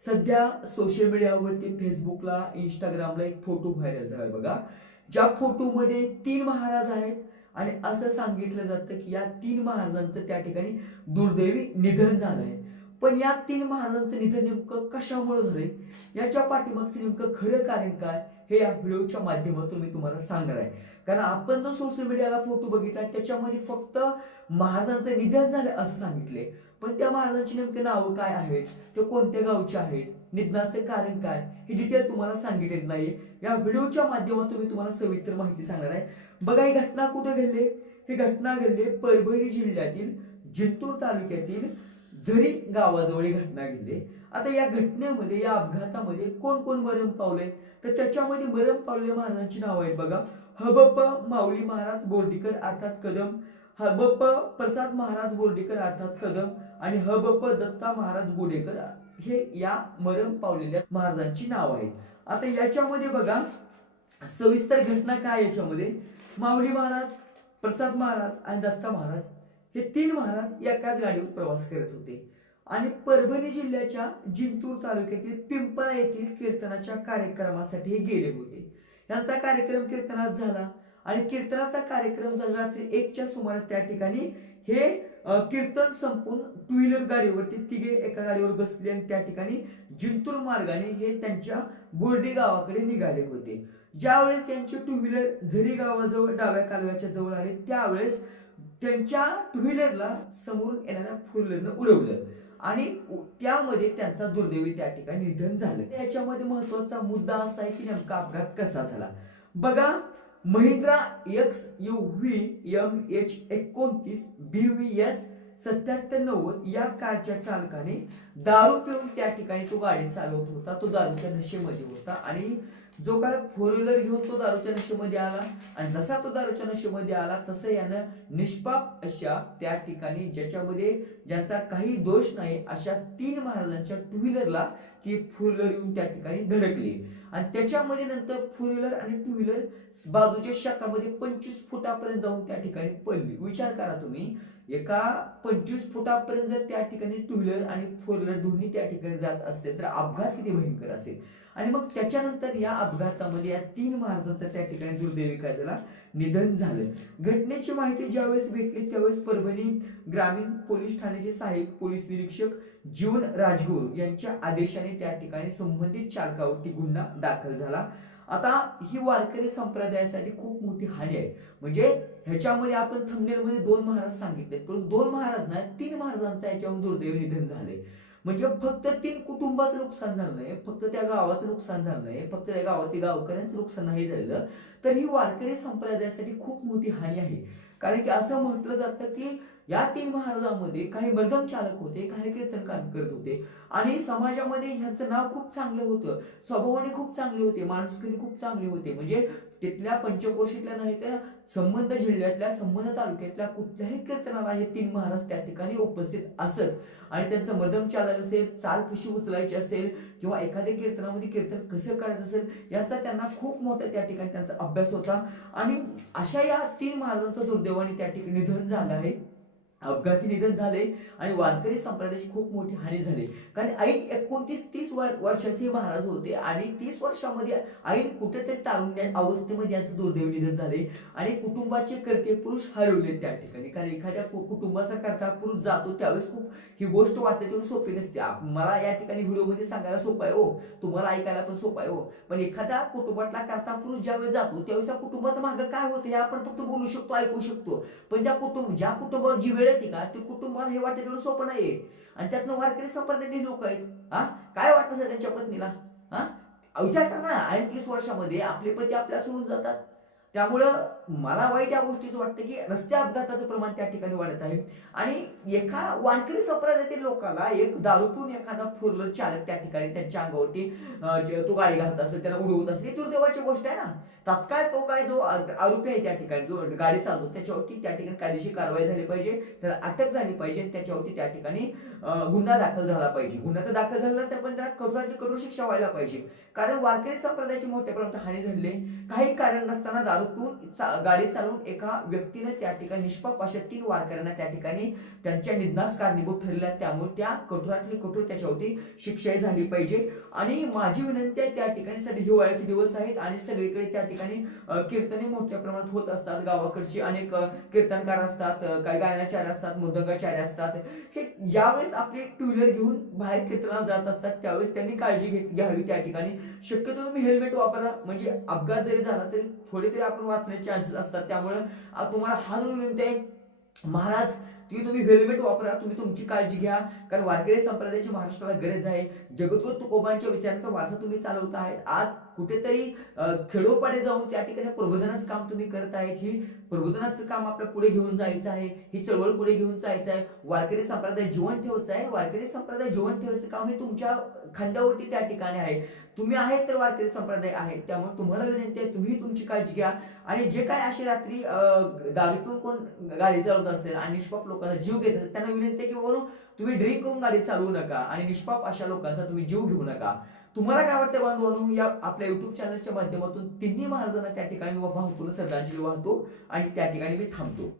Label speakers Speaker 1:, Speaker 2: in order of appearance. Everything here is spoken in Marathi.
Speaker 1: सध्या सोशल मीडियावरती फेसबुकला इंस्टाग्रामला एक फोटो व्हायरल झाला बघा. ज्या फोटोमध्ये तीन महाराज आहेत आणि असं सांगितलं जातं की या तीन महाराजांचं त्या ठिकाणी दुर्दैवी निधन झालंय. पण या तीन महाराजांचं निधन नेमकं कशामुळे झालंय? याच्या पाठीमागचं नेमकं खरं कारण काय? हे या व्हिडिओच्या माध्यमातून मी तुम्हाला सांगणार आहे. कारण आपण जो सोशल मीडियाला फोटो बघितला त्याच्यामध्ये फक्त महाराजांचं निधन झालं असं सांगितले पण त्या महाराजांची नेमकी नावं काय आहेत? ते कोणत्या गावचे आहेत? निधनाचे कारण काय? हे डिटेल तुम्हाला सांगितलेलं नाही या व्हिडिओच्या माध्यमातून मी तुम्हाला सविस्तर माहिती सांगणार आहे. बघा ही घटना कुठे घडली? ही घटना घडली परभणी जिल्ह्यातील जिंतूर तालुक्यातील झरी गावाजवळ ही घटना घडली. आता या घटनेमध्ये या अपघातामध्ये कोण कोण मरण पावले तर त्याच्यामध्ये मरण पावलेल्या महाराजांची नावं आहेत बघा. हबप माऊली महाराज बोर्डीकर अर्थात कदम. हबप प्रसाद महाराज बोर्डीकर अर्थात कदम. आणि ह हबप दत्ता महाराज गोडेकर हे या मरण पावलेल्या महाराजांची नाव आहेत. आता याच्यामध्ये बघा सविस्तर घटना काय याच्यामध्ये? माऊली महाराज प्रसाद महाराज आणि दत्ता महाराज हे तीन महाराज एकाच गाडीवर प्रवास करत होते. आणि परभणी जिल्ह्याच्या जिंतूर तालुक्यातील पिंपळा येथील कीर्तनाच्या कार्यक्रमासाठी हे गेले होते. यांचा कार्यक्रम कीर्तनात झाला आणि कीर्तनाचा कार्यक्रम झाला रात्री एकच्या सुमारास त्या ठिकाणी हे कीर्तन संपून टू व्हीलर गाडीवरती तिघे एका गाडीवर बसले आणि त्या ठिकाणी जिंतूर मार्गाने हे त्यांच्या बोर्डी गावाकडे निघाले होते. ज्यावेळेस त्यांचे टू व्हीलर झरी गावाजवळ डाव्या कालव्याच्या जवळ आले त्यावेळेस त्यांच्या टू व्हीलरला समोरून येणाऱ्या फोर व्हीलरनं उडवलं आणि त्यामध्ये त्यांचा दुर्दैवी त्या ठिकाणी निधन झालं. याच्यामध्ये महत्त्वाचा मुद्दा असा आहे की नेमका अपघात कसा झाला? बघा Mahindra X U V M H एकोणतीस बी व्ही एस सत्याहत्तर नव्वद या कारच्या चालकाने दारू पिऊन त्या ठिकाणी तो गाडी चालवत होता. तो दारूच्या नशेमध्ये होता आणि जो काय फोर व्हीलर घेऊन तो दारूच्या नशेमध्ये आला आणि जसा तो दारूच्या नशेमध्ये आला तसं यानं निष्पाप अशा त्या ठिकाणी ज्याच्यामध्ये ज्यांचा काही दोष नाही अशा तीन महाराजांच्या टू व्हीलरला ती फोर व्हीलर येऊन त्या ठिकाणी धडकली. आणि त्याच्यामध्ये नंतर फोर व्हीलर आणि टू व्हीलर बाजूच्या शाखामध्ये पंचवीस फुटापर्यंत जाऊन त्या ठिकाणी पडली. विचार करा तुम्ही. एका पंचवीस फुटापर्यंत जर त्या ठिकाणी टू व्हीलर आणि फोर व्हीलर दोन्ही त्या ठिकाणी जात असते तर अपघात किती भयंकर असेल? आणि मग त्याच्यानंतर या अपघातामध्ये या तीन महाराजांचं त्या ठिकाणी दुर्दैवी काय झाला? निधन झालं. घटनेची माहिती ज्यावेळेस भेटली त्यावेळेस परभणी ग्रामीण पोलीस ठाण्याचे सहाय्यक पोलीस निरीक्षक जीवन राजगुरू यांच्या आदेशाने त्या ठिकाणी संबंधित चालकावरती गुन्हा दाखल झाला. आता ही वारकरी संप्रदायासाठी खूप मोठी हानी आहे. म्हणजे ह्याच्यामध्ये आपण थंबनेलमध्ये दोन महाराज सांगितले परंतु दोन महाराज नाही तीन महाराजांचं याच्यावर दुर्दैवी निधन झाले म्हणजे फक्त तीन कुटुंबाचं नुकसान झालं नाही फक्त त्या गावाचं नुकसान झालं नाही फक्त त्या गावातील गावकऱ्यांचं नुकसान नाही झालेलं. तर ही वारकरी संप्रदायासाठी खूप मोठी हानी आहे. कारण की असं म्हटलं जातं की या तीन महाराजांमध्ये काही मध्यम चालक होते काही कीर्तनकार करत होते. आणि समाजामध्ये ह्यांचं नाव खूप चांगलं होतं. स्वभावाने खूप चांगले होते माणुसकीने खूप चांगले होते. म्हणजे तिथल्या पंचकोशीतल्या नाही तर संबंध जिल्ह्यातल्या संबंध तालुक्यातल्या कुठल्याही कीर्तनाला हे तीन महाराज त्या ठिकाणी उपस्थित असत. आणि त्यांचं मदम चालक असेल चाल कशी उचलायची असेल किंवा एखाद्या कीर्तनामध्ये कीर्तन कसं करायचं असेल याचा त्यांना खूप मोठा त्या ठिकाणी त्यांचा अभ्यास होता. आणि अशा या तीन महाराजांचं दुर्दैवाने त्या ठिकाणी निधन झालं आहे. अपघाती निधन झाले आणि वारकरी संप्रदायाची खूप मोठी हानी झाली. कारण ऐन एकोणतीस तीस वर वर्षाचे महाराज होते आणि तीस वर्षामध्ये ऐन कुठेतरी तारुण्य अवस्थेमध्ये यांचं दुर्दैव निधन झाले आणि कुटुंबाचे करते पुरुष हरवले त्या ठिकाणी. कारण एखाद्या कुटुंबाचा करता पुरुष जातो त्यावेळेस खूप ही गोष्ट वाटते तेवढी सोपी नसते. मला या ठिकाणी व्हिडिओमध्ये सांगायला सोपं आहे हो. तुम्हाला ऐकायला पण सोपं आहे हो. पण एखाद्या कुटुंबातला करता पुरुष ज्यावेळेस जातो त्यावेळेस त्या कुटुंबाचं मागं काय होतं हे आपण फक्त बोलू शकतो ऐकू शकतो. पण त्या कुटुंब ज्या कुटुंबावर जी वेळ येते का ते कुटुंबाला हे वाटते तेवढं सोपं नाहीये. आणि त्यातनं वारकरी संप्रदायाचे लोक आहेत हा? काय वाटतं सर त्यांच्या पत्नीला? हा? विचार करा ना आणि तीस वर्षामध्ये आपले पती आपल्या सोडून जातात. त्यामुळं मला वाईट या गोष्टीचं वाटतं की रस्ते अपघाताचं प्रमाण त्या ठिकाणी वाढत आहे. आणि एका वारकरी संप्रदायातील लोकाला एक दारूपून एखादा फोर चालक त्या ठिकाणी त्यांच्या अंगावरती तो गाडी घालत असेल त्याला उडवत असेल ही दुर्दैवाची गोष्ट आहे ना. तात्काळ तो काय जो आरोपी आहे त्या ठिकाणी जो गाडी चालतो त्याच्यावरती त्या ठिकाणी कायदेशीर कारवाई झाली पाहिजे त्याला अटक झाली पाहिजे आणि त्याच्यावरती त्या ठिकाणी गुन्हा दाखल झाला पाहिजे. गुन्हा तर दाखल झाला तर पण त्याला कठोरातली कठोर शिक्षा व्हायला पाहिजे. कारण वारकरी संप्रदायाची मोठ्या प्रमाणात हानी झाली काही कारण नसताना दारू पिऊन गाडी चालवून एका व्यक्तीने त्या ठिकाणी निष्पाप अशा तीन वारकऱ्यांना त्या ठिकाणी त्यांच्या निधनास कारणीभूत ठरल्या त्यामुळे त्या कठोरातली कठोर त्याच्यावरती शिक्षाही झाली पाहिजे. आणि माझी विनंती आहे त्या ठिकाणी सध्या हिवाळ्याचे दिवस आहेत आणि सगळीकडे त्या ठिकाणी ठिकाणी कीर्तने मोठ्या प्रमाणात होत असतात. गावाकडची अनेक कीर्तनकार असतात काही गायनाचार्य असतात मृदंगाचार्य असतात. हे ज्यावेळेस आपले टू व्हीलर घेऊन बाहेर कीर्तनात जात असतात त्यावेळेस त्यांनी काळजी घेत घ्यावी त्या ठिकाणी. शक्यतो तुम्ही हेल्मेट वापरा. म्हणजे अपघात जरी झाला तरी थोडे तरी आपण वाचण्याचे चान्सेस असतात. त्यामुळे तुम्हाला हा विनंती आहे महाराज ती तुम्ही हेल्मेट वापरा तुम्ही तुमची काळजी घ्या. कारण वारकरी संप्रदायाची महाराष्ट्राला गरज आहे. जगद्गुरु तुकोबांच्या विचारांचा वारसा तुम्ही चालवत आहेत. आज कुठेतरी खेडोपाडे जाऊन त्या ठिकाणी प्रबोधनाचं काम तुम्ही करत आहेत. ही प्रबोधनाचं काम आपल्या पुढे घेऊन जायचं आहे. ही चळवळ पुढे घेऊन जायचं आहे. वारकरी संप्रदाय जीवन ठेवायचं आहे. वारकरी संप्रदाय जीवन ठेवायचं काम हे तुमच्या खांद्यावरती त्या ठिकाणी आहे. तुम्ही आहेत तर वारकरी संप्रदाय आहे. त्यामुळे तुम्हाला विनंती आहे तुम्ही तुमची काळजी घ्या. आणि जे काय अशी रात्री दारू पिऊन कोण गाडी चालवत असेल आणि निष्पाप लोकांचा जीव घेत असेल त्यांना विनंती आहे की बाबा तुम्ही ड्रिंक करून गाडी चालवू नका आणि निष्पाप अशा लोकांचा तुम्ही जीव घेऊ नका. तुम्हाला काय वाटतं बांधवांनो या आपल्या युट्यूब चॅनलच्या माध्यमातून तिन्ही महाराजांना त्या ठिकाणी भावपूर्ण श्रद्धांजली वाहतो आणि त्या ठिकाणी मी थांबतो.